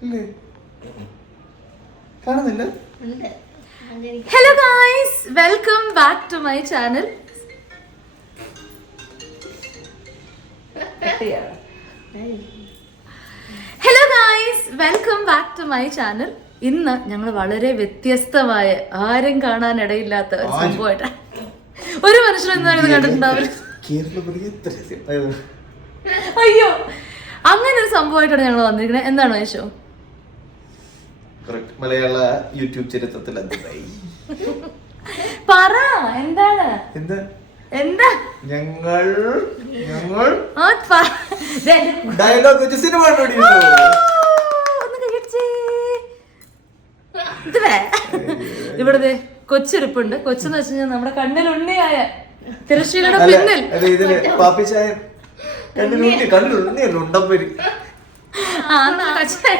ഇല്ലേ? കാണുന്നില്ല? ഉണ്ട്. Hello guys welcome back to my channel hello guys welcome back to my channel ഇന്ന് ഞങ്ങൾ വളരെ വ്യത്യസ്തമായ ആരും കാണാൻ ഇടയില്ലാത്ത ഒരു സംഭവമായിട്ടാ. ഒരു മനുഷ്യൻ എന്താണ് ഇത് കണ്ടിട്ടുണ്ടാവില്ല. അയ്യോ. അങ്ങനെ ഒരു സംഭവമായിട്ടാണ് ഞങ്ങൾ വന്നിരിക്കുന്നത്. എന്താണ് Correct. മലയാള യൂട്യൂബ് ചരിത്രത്തിൽ എന്തായി പറ എന്താണ്? എന്താ? എന്താ? ഞങ്ങൾ ഞങ്ങൾ ആ ഡയലോഗ് വെച്ച് സിനിമ. ഇവിടെ കൊച്ചിരിപ്പുണ്ട് കൊച്ചെന്ന് വെച്ച് കഴിഞ്ഞാൽ നമ്മുടെ കണ്ണിൽ ഉണ്ണിയായ തിരശ്ശീലയുടെ പിന്നിൽ. അല്ല, ഇതിന് കണ്ണിൽ കണ്ണിലുണ്ണി കണ്ണിലുണ്ണിയല്ല ഉണ്ടമ്പരി? ആ, എന്നാ കൊച്ചേ.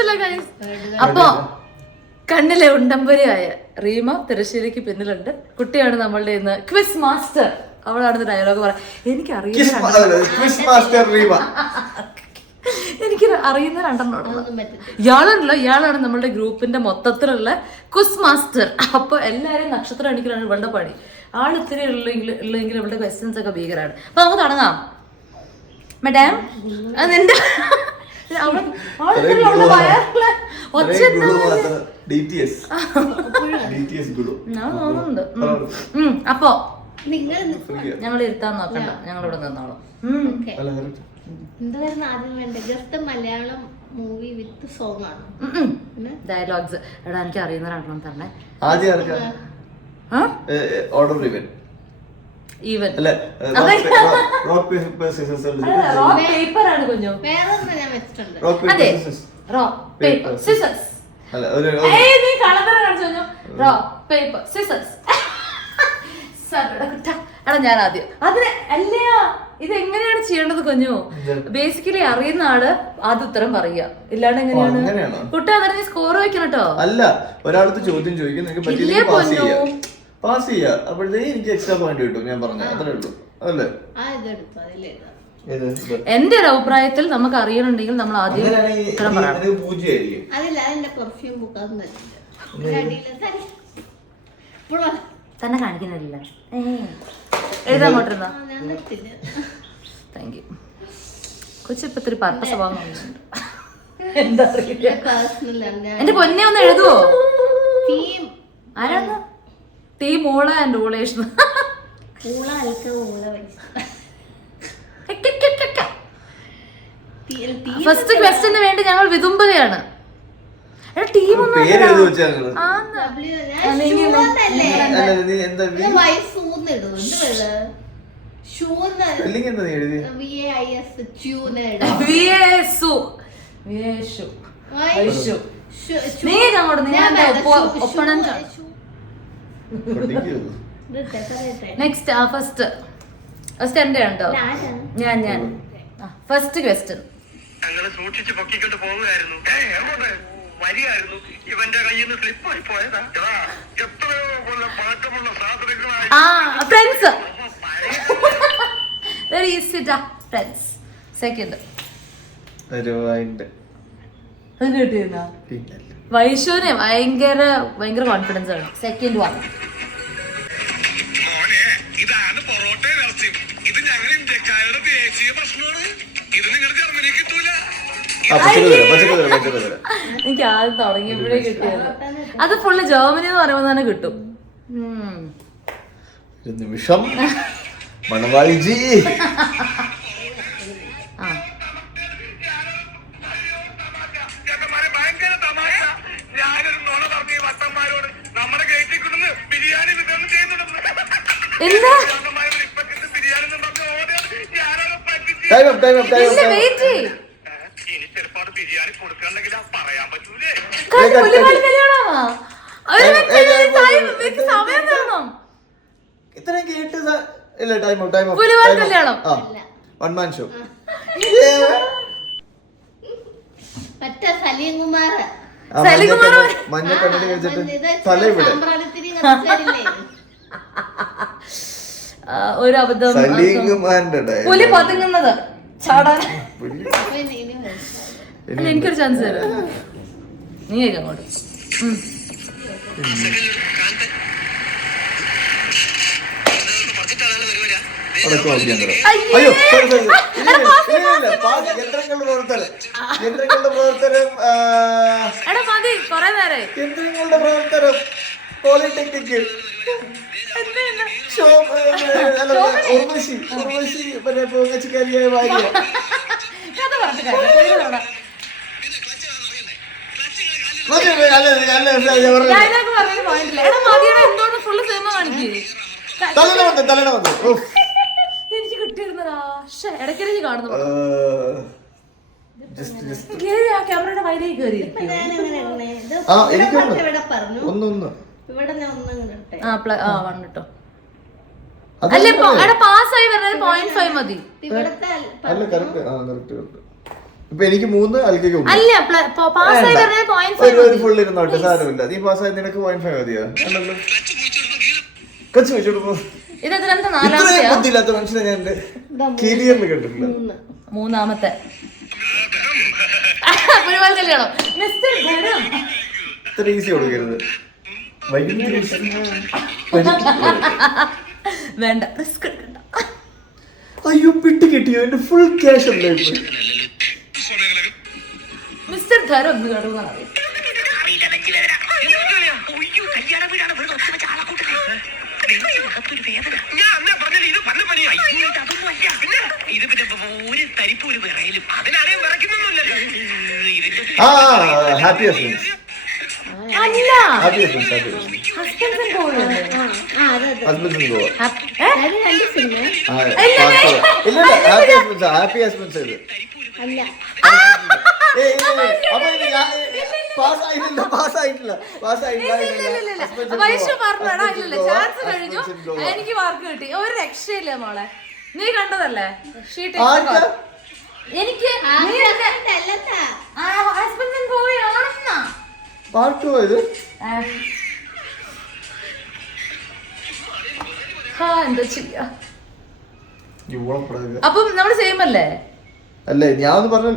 ഉദ്ദേശിച്ചില്ല അപ്പോ കണ്ണിലെ ഉണ്ടമ്പരിയായ റീമ തിരശ്ശേരിക്ക് പിന്നിലുണ്ട്. കുട്ടിയാണ് നമ്മളുടെ ഇന്ന് ക്വിസ് മാസ്റ്റർ അവളാണ് ഡയലോഗ് പറയാം എനിക്ക് അറിയുന്ന ക്വിസ് മാസ്റ്റർ റീവ എനിക്ക് അറിയുന്ന രണ്ടെണ്ണം ഇയാളുണ്ടല്ലോ ഇയാളാണ് നമ്മളുടെ ഗ്രൂപ്പിന്റെ മൊത്തത്തിലുള്ള ക്വിസ് മാസ്റ്റർ അപ്പൊ എല്ലാരും നക്ഷത്രം അടിക്കലാണ് ഇവളുടെ പണി. ആൾ ഇത്തിരി ഉള്ളെങ്കിൽ ഉള്ളെങ്കിൽ ഇവളുടെ ക്വസ്റ്റ്യൻസ് ഒക്കെ ഭീകരമാണ് അപ്പൊ നമുക്ക് തുടങ്ങാം. മേഡം നിന്റെ അപ്പൊ നിങ്ങൾ ഞങ്ങൾ ഇരുത്താൻ നോക്കണ്ട. ഞങ്ങൾ ഇവിടെ നിന്നോളാം. എന്താ ആദ്യം വേണ്ട? Just Malayalam movie with song ആണ്. ഡയലോഗ്സ് എടാ എനിക്ക് അറിയുന്ന രണ്ടെണ്ണം തന്നെ ആദ്യം ഓർഡർ ഇവൻ even rock paper scissors rock paper ആണ് കുഞ്ഞു. വേറെ ഞാൻ വെച്ചിട്ടുണ്ട്. അതെ. പേപ്പർ റോ പേപ്പർ സിസേഴ്സ് അല്ല ഒരു നീ കളത്തരം കാണിച്ചു കഴിഞ്ഞു റോ പേപ്പർ സിസേഴ്സ് എടാ ഞാൻ ആദ്യം അതിന് അല്ല ഇത് എങ്ങനെയാണ് ചെയ്യേണ്ടത് കുഞ്ഞു? ബേസിക്കലി അറിയുന്ന ആൾ ആദ്യ ഉത്തരം പറയുക. ഇല്ലാണ്ട് എങ്ങനെയാണ്? കുട്ടി അതിന് സ്കോർ വെക്കണം കേട്ടോ അല്ല ഒരാളത്ത് ചോദ്യം ചോദിക്കും പാസ്. ചെയ്യാം. അപ്പോഴത്തേക്ക് എനിക്ക് എക്സ്ട്രാ പോയിന്റ് കിട്ടും ഞാൻ പറഞ്ഞു. അത്രേ ഉള്ളൂ. അതല്ലേ? ആ ഇതെടുത്തു അതിലെഴുതാം ഏത്? എന്റെ ഒരു അഭിപ്രായത്തിൽ നമുക്ക് അറിയണമെങ്കിൽ നമ്മൾ ആദ്യം അങ്ങനെയാണെങ്കിൽ ഉത്തരം ഈ- പറയണം. ഇത് പൂജ്യമായിരിക്കും. അതില്ല അതിന്റെ പെർഫ്യൂം ബുക്ക് തന്നെ. കാണിക്കുന്നില്ല. എഴുതാൻ പോട്ടിരുന്നോ ഞാൻ നിർത്തില്ല താങ്ക് യു കൊച്ചിപ്പോ ഇത്തിരി പരത്ത സ്വഭാവം അറിയില്ല. എന്റെ പൊന്നെ ഒന്ന് എഴുതുവോ? ടീം ആരാണ്? ടീ മോള ആൻഡ് ഓളേഷൻ വലിച്ച ഫസ്റ്റ് ക്വസ്റ്റിന് വേണ്ടി ഞങ്ങൾ വിതുമ്പുകയാണ്. ടീം ഒന്നും നീ അങ്ങോട്ട് നീ ഒപ്പണം. നെക്സ്റ്റ് ആ ഫസ്റ്റ് ഫസ്റ്റ് എന്റെ ഉണ്ടോ? ഞാൻ ഞാൻ. ഫസ്റ്റ് ക്വസ്റ്റ്യൻ അങ്ങനെ സൂക്ഷിച്ച് പൊക്കിക്കൊണ്ട് എങ്ങോട്ട് വരികയായിരുന്നു. ഇവന്റെ കയ്യിൽ നിന്ന് സ്ലിപ്പായി പോയതാ. എടാ, എത്രയോ കൊല്ലം പഴക്കമുള്ള സാധനങ്ങളായി. ആ friends very easy friends second ഒരു അതിന്റെ അത് കിട്ടിയിരുന്നോ വൈശുവിന് ഭയങ്കര ഭയങ്കര കോൺഫിഡൻസ് ആണ്. സെക്കൻഡ് വൺ മോനെ ഇതാണ് ഇത് ഞങ്ങൾ ഇന്ത്യക്കാരുടെ ദേശീയ ഭക്ഷണമാണ് ഇത് നിങ്ങൾ ജർമ്മനി കിട്ടൂല. എനിക്ക് ആദ്യം തുടങ്ങിയപ്പോഴേ കിട്ടിയത് അത് ഫുള്ള് ജർമ്മനി എന്ന് പറയുമ്പോൾ തന്നെ കിട്ടും. നിമിഷം. മണവാൾജി തരണം ഇത്രയും കേട്ട് ഇല്ല time time one man show മഞ്ഞ കണ്ണടി കഴിച്ചിട്ട് തല ഇവിടെ. ഒരു അബദ്ധം പുലി. പതുങ്ങുന്നത്. ചാടാൻ. എനിക്കൊരു ചാൻസ് തരാം. നീ അങ്ങോട്ട്. അയ്യോ. യന്ത്രങ്ങളുടെ പ്രവർത്തനം യന്ത്രങ്ങളുടെ പ്രവർത്തനം യന്ത്രങ്ങളുടെ പ്രവർത്തനം പോളിടെക്നിക്ക് ഉർവശി ഉർവശി മറ്റേ പൊങ്ങച്ചിക്കാരിയായ ഭാര്യ തലയിണ വന്നു, തലയിണ വന്നു. എനിക്ക് കിട്ടിയിരുന്നതാ ഇടയ്ക്കിടയ്ക്ക് കാണുന്നു ക്യാമറയുടെ വയലേക്ക് കയറി ഒന്ന് ഒന്ന്. ഇവിടെ ഞാൻ ഒന്നും ആ ആ വന്നിട്ടോ അത് അല്ല എടാ പാസ്സായി പോയിന്റ് ഫൈവ് മതി. അല്ല കറക്റ്റ് ആ കറക്റ്റ് കറക്റ്റ് ഇപ്പൊ എനിക്ക് മൂന്ന് അൽക്കൊക്കെ ഒന്ന് അല്ല പാസ്സായി പറഞ്ഞത് പോയിന്റ് ഫൈവ് ഒരു ഫുൾ ഇരുന്നോട്ടെ സാരമില്ല. നീ പാസ്സായി നിനക്ക് പോയിന്റ് ഫൈവ് മതിയോ? കൊച്ചു എത്രാമത്തെ ഇത്രയും നാലാമത്തെയാ? ബുദ്ധിയില്ലാത്ത മനുഷ്യനെ ഞാൻ എന്റെ കരിയറിൽ കണ്ടിട്ടില്ല. മൂന്ന്. മൂന്നാമത്തെ. മിസ്റ്റർ ഇത്ര ഈസി കൊടുക്കരുത്. വേണ്ട റിസ്ക് എടുക്കണ്ട. അയ്യോ പിട്ടി കിട്ടിയോ? എന്റെ ഫുൾ ക്യാഷ് ഇപ്പൊ മിസ്റ്റർ ധരം ഒന്ന് കടന്നു അറിയാം ആ happy husband. Happy husband happy husbands. Husband husband ഇത്. എനിക്ക് മാർക്ക് കിട്ടി. ഒരു രക്ഷയില്ല മോളെ. നീ കണ്ടതല്ലേ. എനിക്ക് നീ പോയി അല്ലല്ല two ആ ഇത്? എന്താ ചെയ്യാ? അപ്പം നമ്മൾ സെയിം അല്ലേ? അല്ലേ ഞാൻ പറഞ്ഞു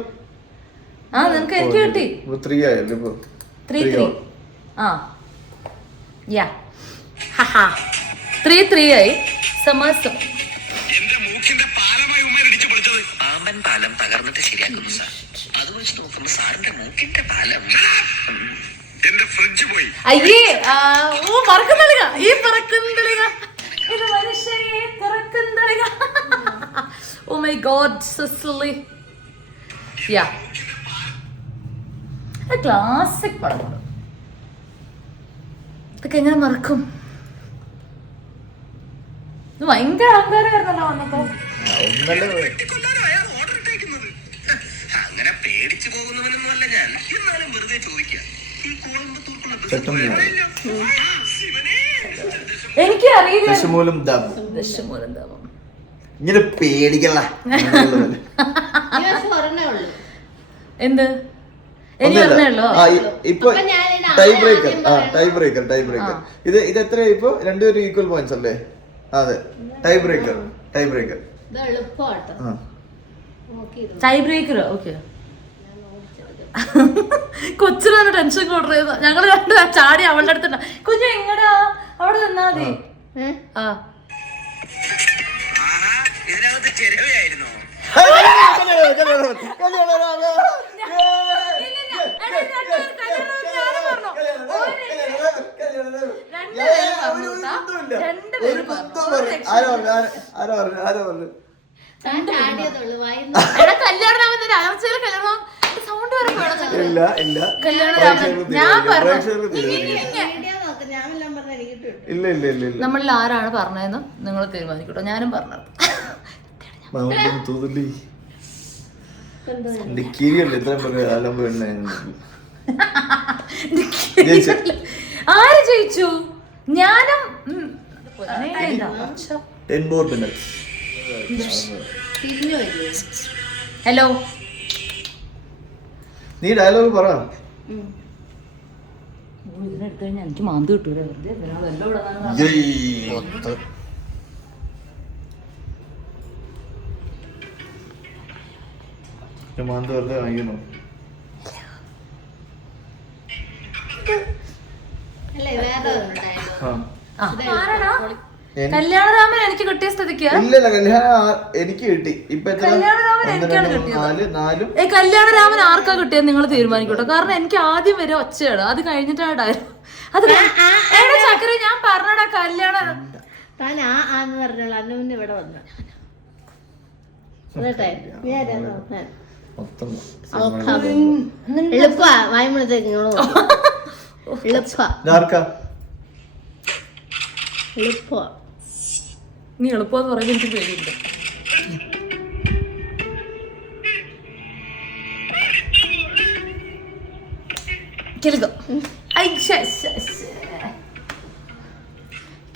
ആ നിനക്ക് എനിക്ക് കിട്ടി. ത്രീ ആയല്ലേ ഇപ്പൊ? ത്രീ ത്രീ ആ. യാ ത്രീ ത്രീ ആയി. സമാസം. എന്റെ മൂക്കിന്റെ പാലമായി ഉമ്മ ഇടിച്ചു പൊളിച്ചത്. പാമ്പൻ പാലം തകർന്നിട്ട് ശരിയാക്കുന്നു സാർ. അത് വെച്ച് നോക്കുമ്പോ സാറിന്റെ മൂക്കിന്റെ പാലം. എന്റെ ഫ്രിഡ്ജ് പോയി. അയ്യേ ഓ പറക്കുന്തളിക ഈ പറക്കുന്തളിക ഇത് മനുഷ്യരെ പറക്കുന്തളിക ഓ മൈ ഗോഡ് സിസ്ലി യാ ക്ലാസിക് പടങ്ങൾ ഇതൊക്കെ എങ്ങനെ മറക്കും? ഇത് ഭയങ്കര അഹങ്കാരമായിരുന്നല്ലോ വന്നപ്പോ അങ്ങനെ പേടിച്ചു പോകുന്നവനൊന്നും അല്ല ഞാൻ. എന്നാലും വെറുതെ ചോദിക്കാം എനിക്ക് അറിയില്ല. ദശമൂലം ദം ദശമൂലം ദാമം. ഇങ്ങനെ പേടിക്കല്ല എന്ത്? ഇപ്പൊ ടൈ ബ്രേക്കർ ആ ടൈ ബ്രേക്കർ ടൈ ബ്രേക്കർ ഇത് ഇത് എത്ര ഇപ്പൊ? രണ്ടുപേരും ഈക്വൽ പോയിന്റ്സ് അല്ലേ? അതെ. Tie breaker tie breaker tie breaker okay കൊച്ചിനാണ് tension കൂടുതൽ ഞങ്ങൾ രണ്ട് ചാടി അവളുടെ അടുത്ത് കുഞ്ഞു എങ്ങടാ അവിടെ നിന്നാ മതി. ആ. കല്യാണം ഇല്ല ഇല്ല. ഇല്ല ഇല്ല ഇല്ല. ഇല്ല നമ്മളിൽ ആരാണ് പറഞ്ഞതെന്ന് നിങ്ങൾ തീരുമാനിക്കട്ടോ. ഞാനും പറഞ്ഞത്. ഇത്രയും. ആര് ജയിച്ചു? ഞാനും. Ten more minutes hello? നീ ഡയലോഗ് പറ എനിക്ക് മാന്ത് കിട്ടൂല വെറുതെ വെറുതെ വാങ്ങിക്കുന്നു അല്ലേ വേറെ കല്യാണരാമൻ എനിക്ക് കിട്ടിയ സ്ഥിതിക്ക്? ഇല്ലല്ല കല്യാണം എനിക്ക് കിട്ടി. ഇപ്പൊ എത്ര? കല്യാണരാമൻ എനിക്കാണ് രണ്ട്, മൂന്ന്, കിട്ടിയത്. നാല് ഏ കല്യാണരാമൻ ആർക്കാ കിട്ടിയത് നിങ്ങൾ തീരുമാനിക്കട്ടോ. കാരണം എനിക്ക് ആദ്യം വരെ ഒച്ചയാണ്. അത് കഴിഞ്ഞിട്ടാണ് അത് എടാ ചക്കര ഞാൻ പറഞ്ഞടാ കല്യാണ താൻ ആ ആന്ന് പറഞ്ഞോളൂ. ഇവിടെ വന്നു. എളുപ്പാ. നീ എളുപ്പമെന്ന് പറയുമ്പോൾ എനിക്ക് പേടിയുണ്ട്.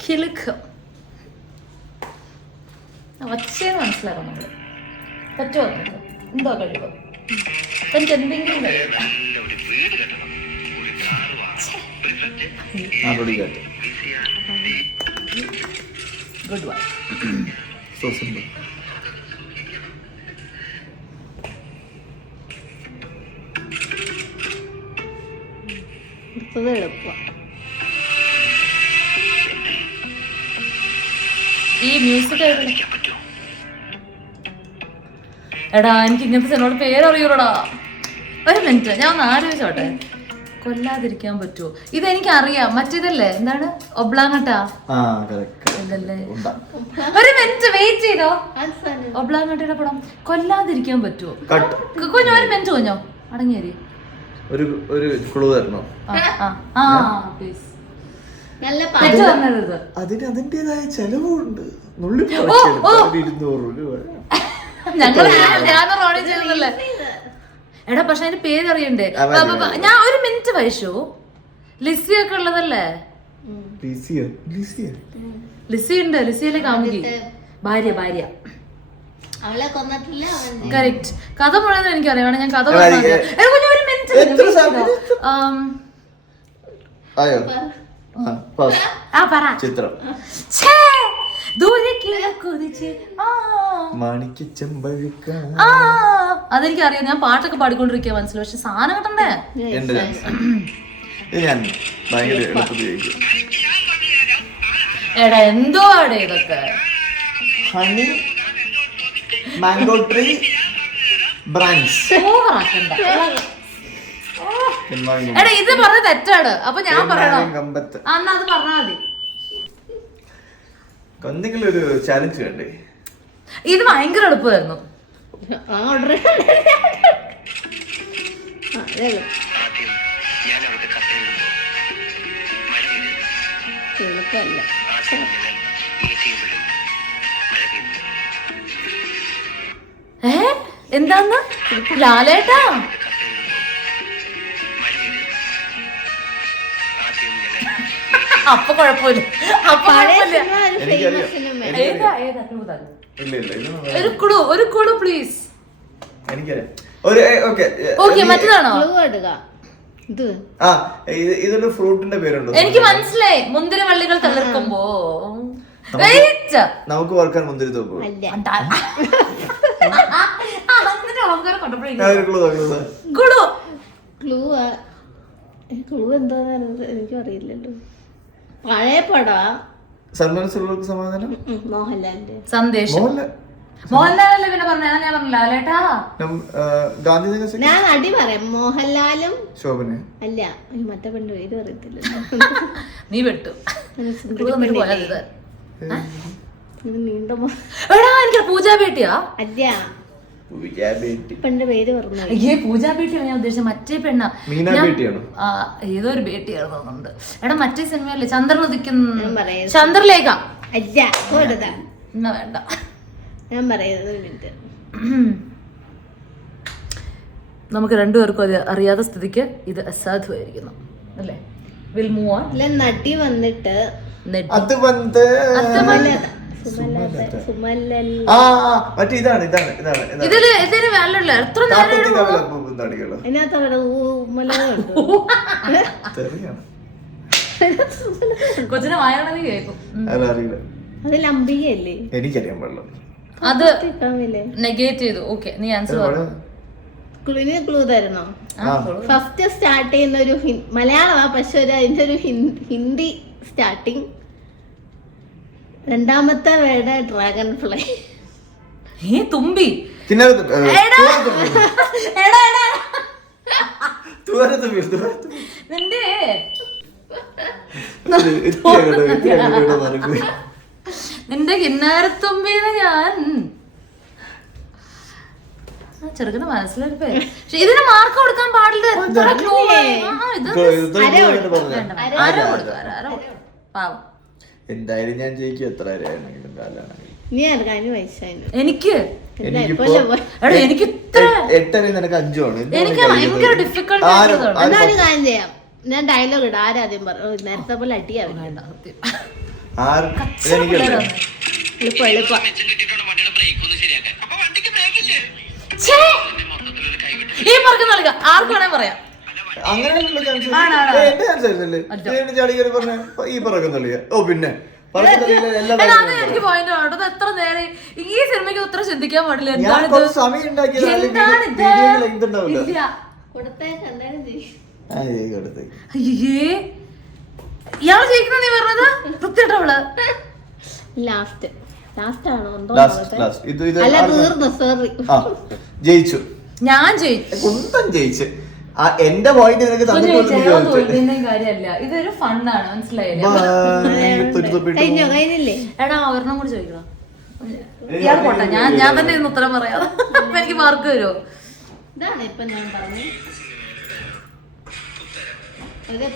കിലുക്കം. ഒച്ചയെന്ന് മനസ്സിലാക്കണം നമ്മൾ പറ്റുമോ? എന്തോ കഴിവ്? തനിക്ക് എന്തെങ്കിലും കഴിയില്ല ഗുഡ് ബൈ. സോ സിമ്പിൾ അടുത്തത് ഈ മ്യൂസിക് എടാ എനിക്ക് ഇങ്ങനത്തെ സിനിമയുടെ പേരറിയൂടാ ഒരു മിനിറ്റ് ഞാൻ ഒന്ന് ആലോചിച്ചോട്ടെ. കൊല്ലാതിരിക്കാൻ പറ്റുമോ? ഇതെനിക്ക് അറിയാം മറ്റേതല്ലേ? എന്താണ്? ഒബ്ലാങ്ങട്ടാ? ഉണ്ടാ. ഒരു മിനിറ്റ് വെയിറ്റ് ചെയ്തോ? ഒബ്ലാങ്ങട്ടയുടെ പടം കൊല്ലാതിരിക്കാൻ പറ്റുമോ? കുഞ്ഞോ ഒരു മിനിറ്റ് കൊഞ്ഞോ. അടങ്ങിയേരി. ഒരു ഒരു ക്ലൂ തരണോ? അതിന് അതിന്റേതായ ചെലവുണ്ട്. നുള്ളി ഇരുന്നൂറ് രൂപ. ഞങ്ങൾ ഞാൻ റോണി ചെയ്യുന്നല്ലേ എടാ പക്ഷെ അതിന്റെ പേര് അറിയണ്ടേ ആ, മതി, ബ- ബ- ബ- മതി. ഞാൻ ഒരു മിനിറ്റ് വയസ്സു ലിസി ഒക്കെ ഉള്ളതല്ലേ? ലിസിയോ? ലിസിയോ? ലിസി ഉണ്ട് ലിസിയല്ലേ കാമുകി? ഭാര്യ ഭാര്യ. അവളെ കൊന്നിട്ടില്ല അവൻ കറക്റ്റ് കഥ മുഴുവൻ എനിക്കറിയാം വേണം ഞാൻ കഥ ഒരു മിനിറ്റ്. ആ പറ. ചിത്രം. അതെനിക്ക് അറിയാം ഞാൻ പാട്ടൊക്കെ പാടിക്കൊണ്ടിരിക്കുക മനസ്സിൽ. പക്ഷെ സാധനം കിട്ടണ്ടേ? എടാ എന്തോ അവിടെ ഇതൊക്കെ ഹണി മാംഗോ ട്രീ ബ്രാഞ്ച് ഓവറാക്കണ്ട എടാ ഇത് പറഞ്ഞ തെറ്റാണ്. അപ്പൊ ഞാൻ പറയണം? അന്ന് എന്നാ അത് പറഞ്ഞാ മതി. എന്തെങ്കിലും ഒരു ചാലഞ്ച് വേണ്ടേ? ഇത് ഭയങ്കര എളുപ്പമായിരുന്നു. ആ ഓർഡർ എളുപ്പമല്ല. ഏ? എന്താന്ന്? ലാലേട്ടാ? അപ്പൊ കുഴപ്പമില്ല. അപ്പൊ ഒരു കുടു ഒരു കുടു പ്ലീസ് എനിക്കറിയാം. ഒരു ഓക്കെ ഓക്കെ മറ്റേതാണോ? ക്ലൂ എടുക്ക ഇത്. ആ ഇത് ഇതൊരു ഫ്രൂട്ടിന്റെ പേരുണ്ടോ. എനിക്ക് മനസ്സിലായി. മുന്തിരിവള്ളികൾ തളിർക്കുമ്പോ. വെയിറ്റ് നമുക്ക് വർക്കാൻ മുന്തിരി തോപ്പ്. അല്ല. ക്ലൂ ക്ലൂ എനിക്ക് അറിയില്ലല്ലോ. പഴയ പടാ. സൽമാൻ സുറുകൾക്ക് സമാധാനം? മോഹൻലാലിന്റെ. സന്ദേശം. മോഹൻലാലല്ലേ പിന്നെ പറഞ്ഞ? ഞാൻ പറഞ്ഞില്ല? ലാലേട്ടാ ഗാന്ധി നഗർ ഞാൻ അടി പറയാം. മോഹൻലാലും ശോഭന. അല്ല മറ്റേ പെണ്ണ് പേര് പറയത്തില്ല നീ. ഇത്. നീണ്ട മോ- എടാ എനിക്ക് പൂജാ ബേട്ടിയാ. അല്ല. പെണ്ണിന്റെ പേര് പറഞ്ഞു അയ്യേ പൂജാ ബേട്ടിയാണ് ഞാൻ ഉദ്ദേശിച്ചത്. മറ്റേ പെണ്ണ. മീന ബേട്ടിയാണോ? ആ ഏതോ ഒരു ബേട്ടിയാണ് തോന്നുന്നുണ്ട്. എടാ മറ്റേ സിനിമയല്ലേ? ചന്ദ്രൻ ഉദിക്കുന്ന ചന്ദ്രലേഖ. അല്ല എന്നാ വേണ്ട. ഞാൻ പറയുന്നത് ഒരു മിനിറ്റ്. നമുക്ക് രണ്ടുപേർക്കും അത് അറിയാത്ത സ്ഥിതിക്ക് ഇത് അസാധുവായിരിക്കുന്നു. അല്ലേ? വിൽ മൂവ് ഓൺ നടി വന്നിട്ട് അത് വന്ന് അത് ആ ആ, മറ്റേ ഇതാണ് ഇതാണ് ഇതാണ് ഇതാണ്. ഇതിൽ ഇതിന് വാല്യുള്ള എത്ര നേരം കാപ്പത്തി കവല പൂന്തടികളോ അതിനകത്ത് അവിടെ ഊമലുണ്ട് തെറിയാണ്. കൊച്ചിനെ കേൾക്കും അല്ല അറിയില്ല. എനിക്കറിയാൻ പാടില്ല. അത് നെഗേറ്റ് ചെയ്തു. ഓക്കെ നീ ആൻസർ ഇത് പറഞ്ഞു ക്ലൂവിന് ക്ലൂ തരണോ? ആ, ആ. ഫസ്റ്റ് സ്റ്റാർട്ട് ചെയ്യുന്ന ഒരു ഹിൻ- മലയാളമാ പക്ഷെ ഒരു അതിന്റെ ഒരു ഹിൻ- ഹിന്ദി സ്റ്റാർട്ടിങ് രണ്ടാമത്തെ വേർഡ് ഡ്രാഗൺ ഫ്ലൈ ഏ തുമ്പി. വീട് നിന്റെ. വീട് നിന്റെ കിന്നാരത്തുമ്പിന്ന് ഞാൻ. ആ, ചെറുക്കന് മനസ്സിലൊരു പക്ഷെ ഇതിന് മാർക്ക് കൊടുക്കാൻ പാടില്ല. പാവം. എന്തായാലും ഞാൻ ജയിക്കും. എത്ര വരെയാണെങ്കിലും കാലാണെങ്കിലും. നീ വയസ്സായിരുന്നു എനിക്ക്? എനിക്കിപ്പോ എടാ എനിക്ക് ഇത്ര എട്ടര നിനക്ക് അഞ്ചുമാണ് എനിക്ക് ഭയങ്കര കാര്യം ചെയ്യാം. ഞാൻ ഡയലോഗ് ഇടാം. ആരാദ്യം പറഞ്ഞു നേരത്തെ പോലെ എളുപ്പം. എളുപ്പം കിട്ടി ഈ പറഞ്ഞ നൽക ആർക്കാണെ പറയാം. ഓ പിന്നെ. എത്ര നേരം ഈ സിനിമയ്ക്ക് ഉത്തരം ചിന്തിക്കാൻ പാടില്ല. ഞാൻ എന്താണ് അയ്യേ ഇയാൾ ജയിക്കുന്ന നീ പറഞ്ഞത്? വൃത്തിയിട്ടവൾ ലാസ്റ്റ് ലാസ്റ്റ് ആണോ? എന്തോ ലാസ്റ്റ് ലാസ്റ്റ് ഇത്? ഇത് അല്ല? തീർന്നു സോറി ജയിച്ചു. ഞാൻ ജയിച്ചു. കുന്തം ജയിച്ച്. ആ എന്റെ പോയിന്റ് നിനക്ക് കാര്യമല്ല. ഇതൊരു ഫണ്ണാണ് മനസ്സിലായില്ലേ? എടാ ഒരെണ്ണം കൂടി ചോദിക്കണം ഇയാൾ പോട്ടെ ഞാൻ ഞാൻ തന്നെ ഇന്ന് ഉത്തരം പറയാം. അപ്പൊ എനിക്ക് മാർക്ക് വരുമോ ഇതാണ് ഇപ്പൊ ഞാൻ പറഞ്ഞു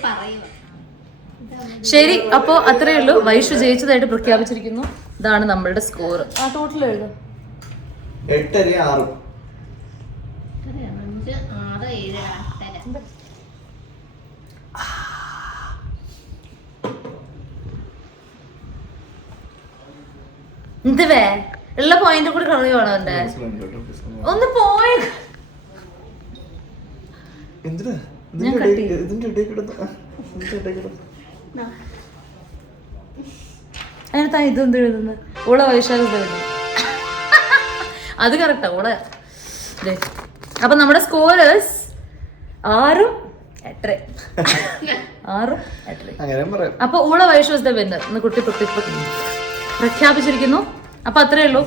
പറയുക. ശരി അപ്പോ അത്രേ ഉള്ളൂ. വൈഷു ജയിച്ചതായിട്ട് പ്രഖ്യാപിച്ചിരിക്കുന്നു. ഇതാണ് നമ്മളുടെ സ്കോർ ആ ടോട്ടൽ എഴുതും. എട്ടര ആറ് എത്രയാ? അഞ്ച് ആറ് ഏഴ് എട്ടര എന്ത് വേ ഉള്ള പോയിന്റ് കൂടി കളഞ്ഞു എന്റെ ഒന്ന് പോയി. അതിനകത്ത് ഇതെന്ത് എഴുതുന്നത് ഓളെ വൈശാഖ എഴുതുന്നു. അത് കറക്റ്റാ ഓളെ. അപ്പൊ നമ്മുടെ സ്കോറേഴ്സ് ആറും എട്ടര. ആറും എട്ടര. അപ്പൊ ഊള വൈഷു ഇസ് ദ വിന്നർ എന്ന് കുട്ടി പ്രഖ്യാപിച്ചിരിക്കുന്നു. അപ്പൊ അത്രേ ഉള്ളൂ.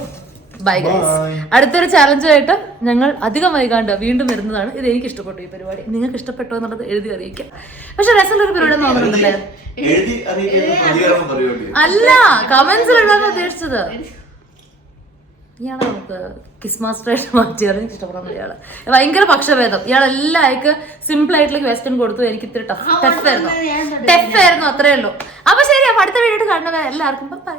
ബൈ ഗൈസ് അടുത്തൊരു ചാലഞ്ചായിട്ട് ഞങ്ങൾ അധികം വൈകാണ്ട് വീണ്ടും വരുന്നതാണ്. ഇത് എനിക്ക് ഇഷ്ടപ്പെട്ടു ഈ പരിപാടി. നിങ്ങൾക്ക് ഇഷ്ടപ്പെട്ടോ എന്നുള്ളത് എഴുതി അറിയിക്കാം. പക്ഷെ രസമുള്ള ഒരു പരിപാടി തോന്നുന്നുണ്ടല്ലേ? അല്ല കമന്റ്സിൽ ഇടാന്ന് ഉദ്ദേശിച്ചത്. ഇയാളെ നമുക്ക് കിസ് മാസ്റ്ററായിട്ട് മാറ്റിയാലും? എനിക്ക് ഇഷ്ടപ്പെടാൻ ഇയാൾ ഭയങ്കര പക്ഷഭേദം. ഇയാൾ എല്ലാ അയക്ക് സിമ്പിൾ ആയിട്ടുള്ള ക്വസ്റ്റ്യൻ കൊടുത്തു. എനിക്ക് ഇത്തിരി ടഫ് ടഫ് ആയിരുന്നു. ടഫ് ആയിരുന്നു അത്രേ ഉള്ളൂ. അപ്പൊ ശരി അപ്പൊ അടുത്ത വീഡിയോ കാണുന്നവരെ എല്ലാവർക്കും ബൈ